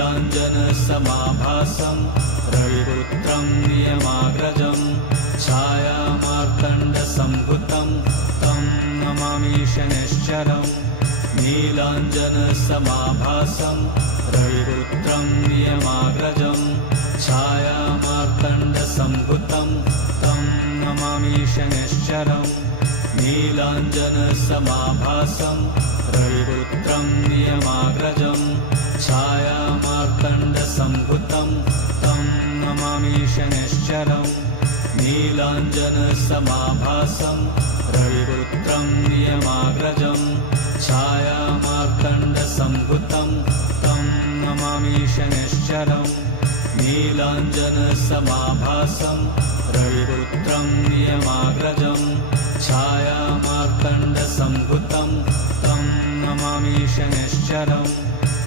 नीलाञ्जनसमाभासं रविपुत्रं नियमाग्रजं छायामार्तण्डसम्भुतं तं नमामि शनैश्चरम् नीलाञ्जनसमाभासं रविपुत्रं नियमाग्रजं छायामार्तण्डसम्भुतं तं नमामि शनैश्चरम् नीलाञ्जनसमाभासं रविपुत्रं नियमाग्रजं छायामार्तण्डसम्भुतं तं नमामि शनैश्चरम् नीलाञ्जनसमाभासं रविपुत्रं नियमाग्रजं छायामार्तण्डसम्भुतं तं नमामि शनैश्चरम् नीलाञ्जनसमाभासं रविपुत्रं नियमाग्रजं छायामार्तण्डसम्भुतं तं नमामि शनैश्चरम् नीलाञ्जनसमाभासं रविपुत्रं नियमाग्रजं छायामार्तण्डसम्भुतं तं नमामि शनैश्चरम् नीलाञ्जनसमाभासं रविपुत्रं नियमाग्रजं छायामार्तण्डसम्भुतं तं नमामि शनैश्चरम्